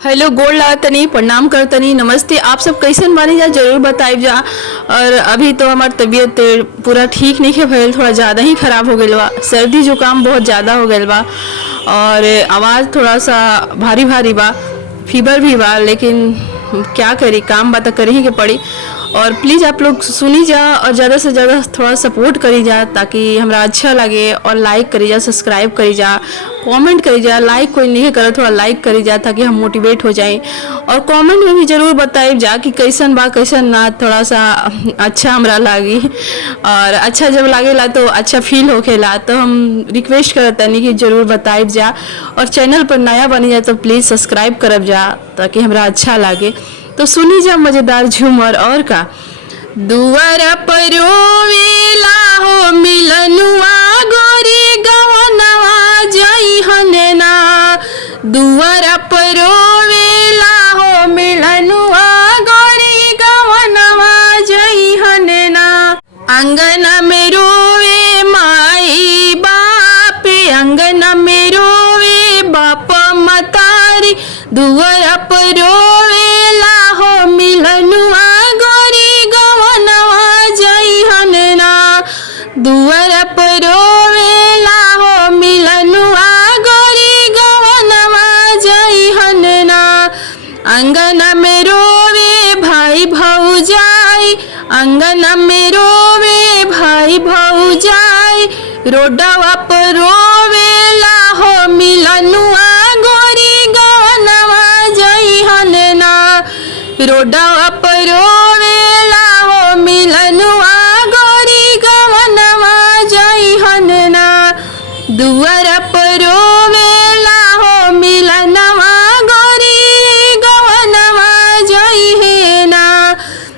Hello, गोड़ लागतनी, प्रणाम करतनी, नमस्ते। आप सब कैसन बानी जा जरूर बताइब जा। और अभी तो हमार तबीयत पूरा ठीक नहीं है भइल, थोड़ा ज़्यादा ही खराब हो गइल बा। सर्दी जुकाम बहुत ज़्यादा हो गइल बा और आवाज़ थोड़ा सा भारी भारी बा, फीवर भी बा। लेकिन क्या करी, काम बा तो करी ही के पड़ी। और प्लीज़ आप लोग सुनी जा और ज़्यादा से ज़्यादा थोड़ा सपोर्ट करी जा ताकि हमरा अच्छा लगे। और लाइक करी जा, सब्सक्राइब करी जा, कमेंट करी जा। लाइक कोई नहीं करे, थोड़ा लाइक करी जा ताकि हम मोटिवेट हो जाएं। और कमेंट में भी ज़रूर बताइब जा कि कैसन बा कैसन ना, थोड़ा सा अच्छा हमरा लागी। और अच्छा जब लागेला तो अच्छा फील होखेला, तो हम रिक्वेस्ट करतनी कि ज़रूर बताइब जा। और चैनल पर नया बनी जा तो प्लीज़ सब्सक्राइब करब जा ताकि हमरा अच्छा लागे। तो सुनी जा मजेदार झूमर। और का दुआरा पर रोवेला हो मिलनुआ गोरी गवनवा जइहने ना। दुआरा पर रोवेला हो मिलनुआ गोरी गवनवा जइहने ना। अंगना में रोवे माई बाप, अंगना में रोवे बाप मतारी। दुआरा पर रोवेला हो मिलनुआ गोरी गवनवा जइहने ना। दुआरा पर रोवेला हो मिलनुआ गोरी गवनवा जइहने ना। अंगना में रोवे भाई भौजाई, अंगना में रोवे भाई भौजाई। रोडवा पर रोवेला हो मिलनुआ गोरी गवनवा जइहने ना। रोडवा पर रोवेला हो मिलनुआ गोरी गवनवा जइहने ना। दुआरा पर रोवेला हो मिलनवा गोरी गवनवा जइहे ना।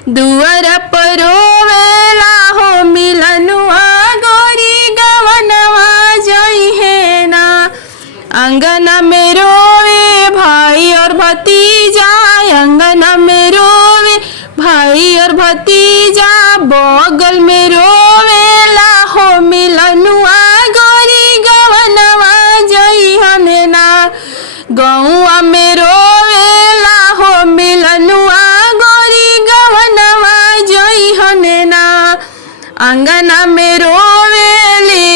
दुआरा पर रोवेला हो मिलनुआ गोरी गवनवा जइहे ना। अंगना में रोवे भाई और भतीजा, अंगना में रोवे भाई और भतीजा। बगल में रोवेला हो मिलनुआ गोरी गवनवा जइहने ना। गौआ में रोवेला हो मिलनुआ गोरी गवनवा जइहने ना। अंगना में रोवेली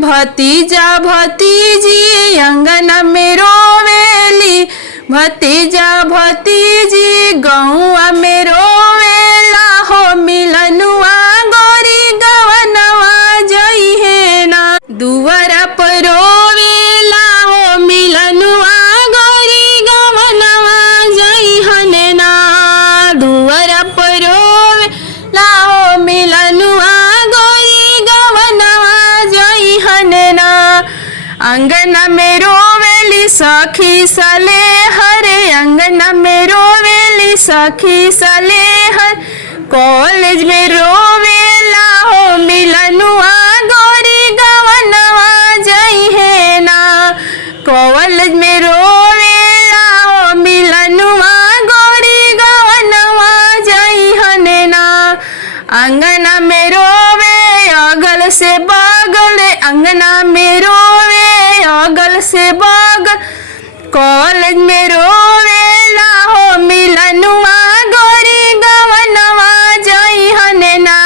भतीजा भतीजी, अंगना में रोवेली भतीजा भतीजी। गौआ में रोवेला हो मिलनुआ गोरी गवनवा जइहे ना। दुआरा पर रोवेला हो मिलनुआ गोरी गवनवा जइहने ना। दुआरा पर रोवेला हो मिलनुआ गोरी गवनवा जइहने ना। अंगना में रोवेली सखी सलेहर, अंगना में रोवेली सखी सलेहर। कॉलेज में रोवेला हो मिलनुआ गोरी गवनवा जइहे ना। कॉलेज में रोवेला हो मिलनुआ गोरी गवनवा जइहने ना। अंगना में रोवे अगल से बगल, अंगना में रोवे अगल से बगल। कॉलेज में रोवेला हो मिलनुआ गोरी गवनवा जइहने ना।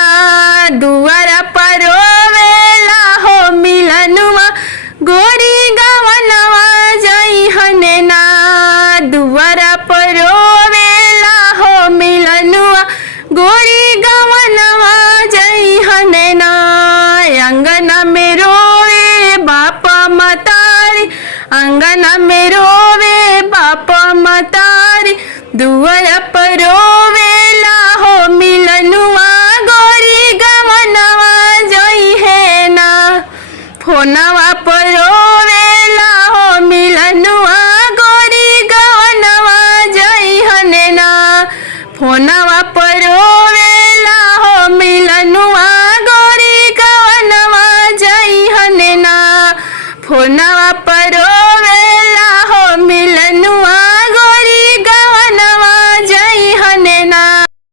दुआरा पर रोवेला हो मिलनुआ गोरी गवनवा जइहने ना। दुआरा पर रोवेला हो मिलनुआ गोरी गवनवा जइहने ना। अंगना में रोवे बाप मतारी, अंगना में रोवे बाप मतारी। दुआरा पर रोवेला हो मिलनुआ गोरी गवनवा जइहे ना। फोनवा पर रोवेला हो मिलनुआ गोरी गवनवा जइहने ना। फोनवा पर रोवेला हो मिलनुआ गोरी गवनवा जइहने ना। फोना